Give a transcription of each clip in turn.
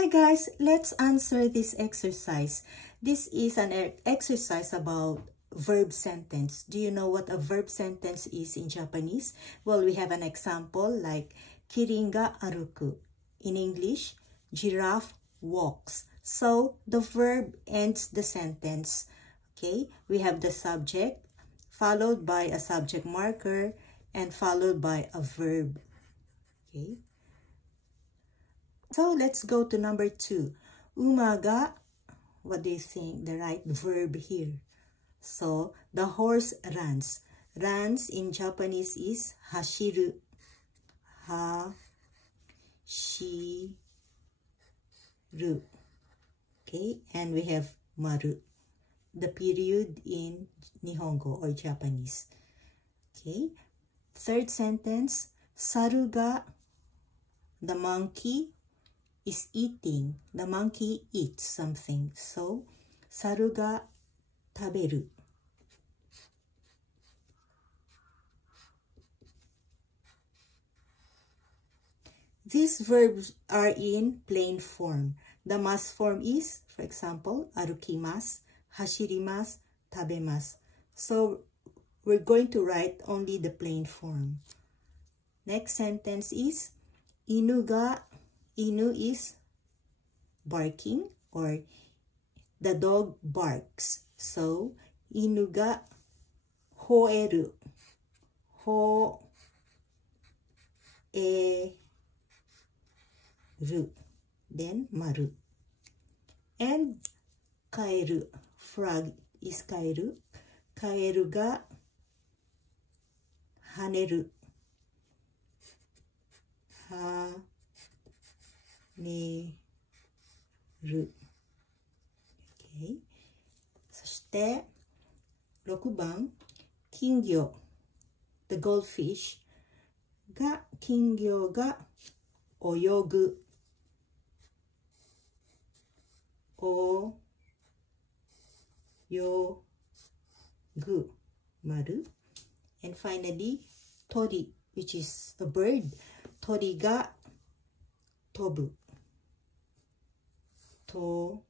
Hi guys, let's answer this exercise. This is an exercise about verb sentence. Do you know what a verb sentence is in Japanese? Well, we have an example like kirin ga aruku. In English, giraffe walks. So the verb ends the sentence. Okay, we have the subject followed by a subject marker and followed by a verb. Okay. So let's go to number 2. Umaga, what do you think? The right verb here. So the horse runs. Runs in Japanese is hashiru. Hashiru. Okay, and we have maru, the period in Nihongo or Japanese. Okay, third sentence, saru ga, the monkey is eating. The monkey eats something. So, saru ga taberu. These verbs are in plain form. The mas form is, for example, arukimasu, hashirimasu, tabemasu. So, we're going to write only the plain form. Next sentence is, inu ga, inu is barking or the dog barks. So, inu ga hoeru. Hoeru. Then maru. And kaeru. Frog is kaeru. Kaeru ga haneru. Haneru. Okay. そして、6番、金魚、the goldfish が、金魚が泳ぐ。泳ぐ。丸。And finally, 鳥 which is a bird. 鳥が飛ぶ。飛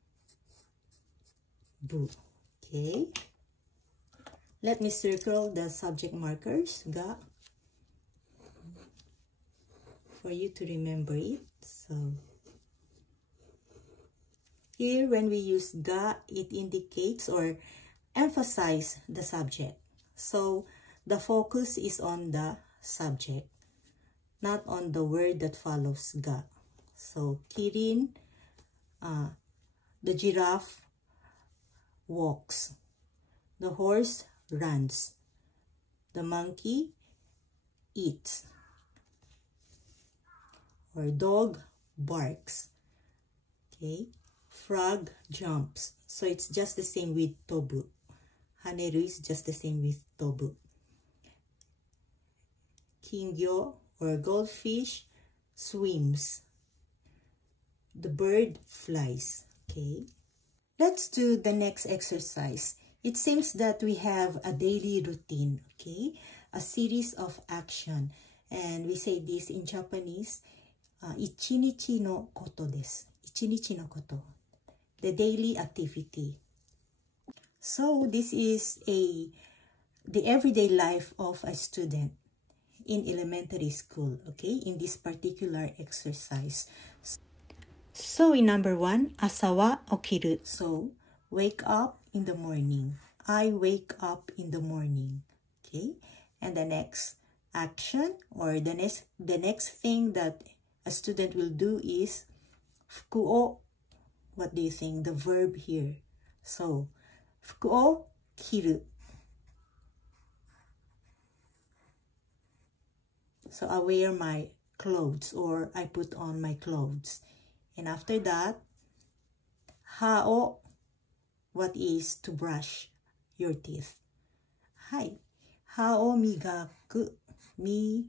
ぶ。Okay. Let me circle the subject markers. Ga. For you to remember it. So, here when we use ga, it indicates or emphasize the subject. So, the focus is on the subject, not on the word that follows ga. So, kirin, the giraffe walks. The horse runs. The monkey eats. Or dog barks. Okay. Frog jumps. So it's just the same with tobu. Haneru is just the same with tobu. Kingyo or goldfish swims. The bird flies. Okay. Let's do the next exercise. It seems that we have a daily routine. Okay. A series of action. And we say this in Japanese. Ichinichi no koto desu. Ichinichi no koto. The daily activity. So this is the everyday life of a student in elementary school, okay, in this particular exercise. So in number 1, asa wa okiru. So wake up in the morning. I wake up in the morning. Okay, and the next action or the next thing that a student will do is fuku o. What do you think? The verb here. So, fuku o kiru. So, I wear my clothes or I put on my clothes. And after that, ha o. What is to brush your teeth? Hai. Ha o migaku. Migaku.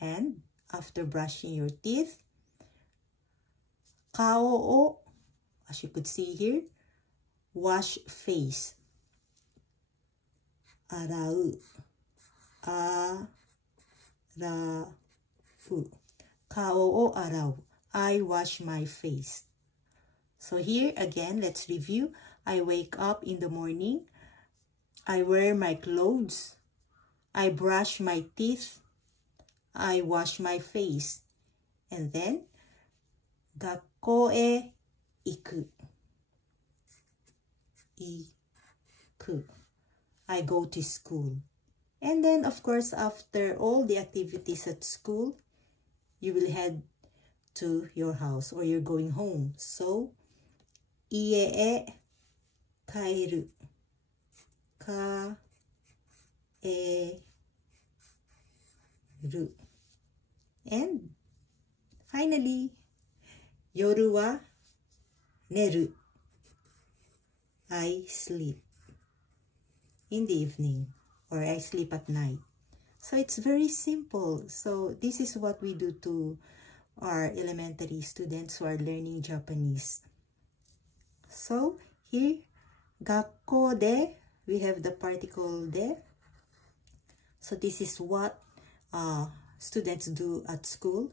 And after brushing your teeth, kao o, as you could see here, wash face. Arau. Arau. Kao o arau. I wash my face. So here again, let's review. I wake up in the morning. I wear my clothes. I brush my teeth. I wash my face. And then, 学校へ行く. 行く. I go to school. And then, of course, after all the activities at school, you will head to your house or you're going home. So, 家へ帰る. 帰る. And finally, 夜は寝る. I sleep in the evening or I sleep at night. So it's very simple. So this is what we do to our elementary students who are learning Japanese. So here, 学校で, we have the particle de. So this is what students do at school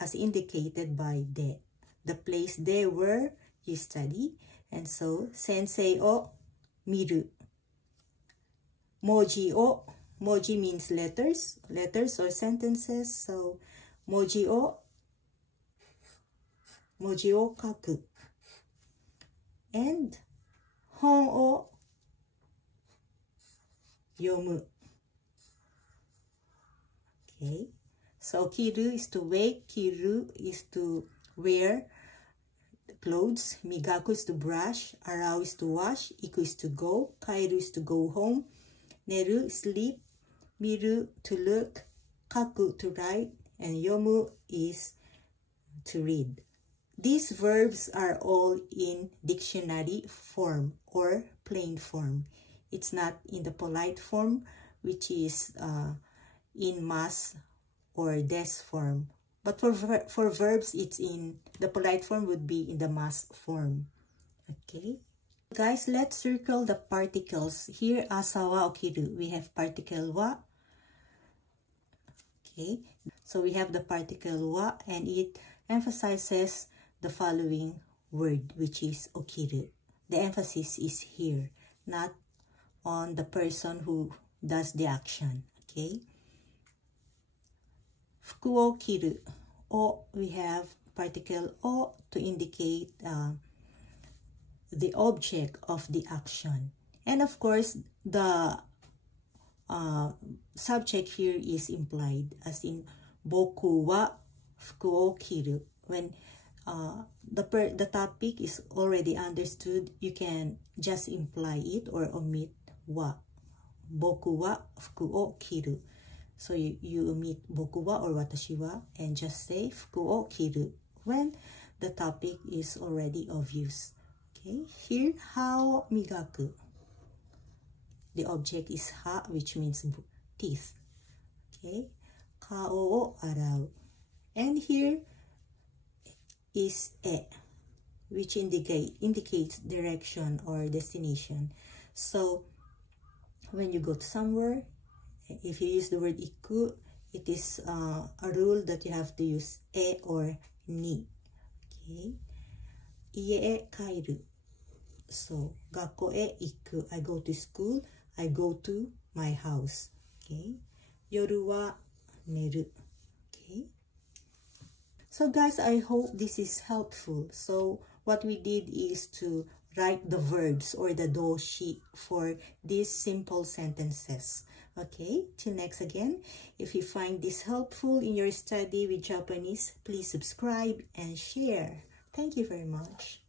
as indicated by de, the place they were you study. And so, sensei o miru. Moji o, moji means letters or sentences. So, moji o kaku. And hon o yomu. Okay. So, kiru is to wake, kiru is to wear clothes, migaku is to brush, arau is to wash, iku is to go, kairu is to go home, neru sleep, miru to look, kaku to write, and yomu is to read. These verbs are all in dictionary form or plain form. It's not in the polite form, which is in mas or des form. But for verbs, it's in the polite form would be in the mas form. Okay. Guys, let's circle the particles. Here, asa wa okiru. We have particle wa. Okay. So we have the particle wa and it emphasizes the following word, which is okiru. The emphasis is here, not on the person who does the action. Okay. Fuku o kiru. O, we have particle o to indicate the object of the action. And of course, the subject here is implied, as in boku wa fuku o kiru. When the topic is already understood, you can just imply it or omit wa. Boku wa fuku o kiru. So you omit boku wa or watashi wa and just say fuku o kiru when the topic is already obvious. Okay, here ha o migaku. The object is ha, which means teeth. Okay, kao o arau. And here is e, which indicates direction or destination. So when you go to somewhere, if you use the word iku, it is a rule that you have to use e or ni. Okay. Ie e kairu. So, gakko e iku. I go to school. I go to my house. Okay. Yoru wa neru. Okay. So guys, I hope this is helpful. So what we did is to write the verbs or the doshi for these simple sentences. Okay, till next again. If you find this helpful in your study with Japanese, please subscribe and share. Thank you very much.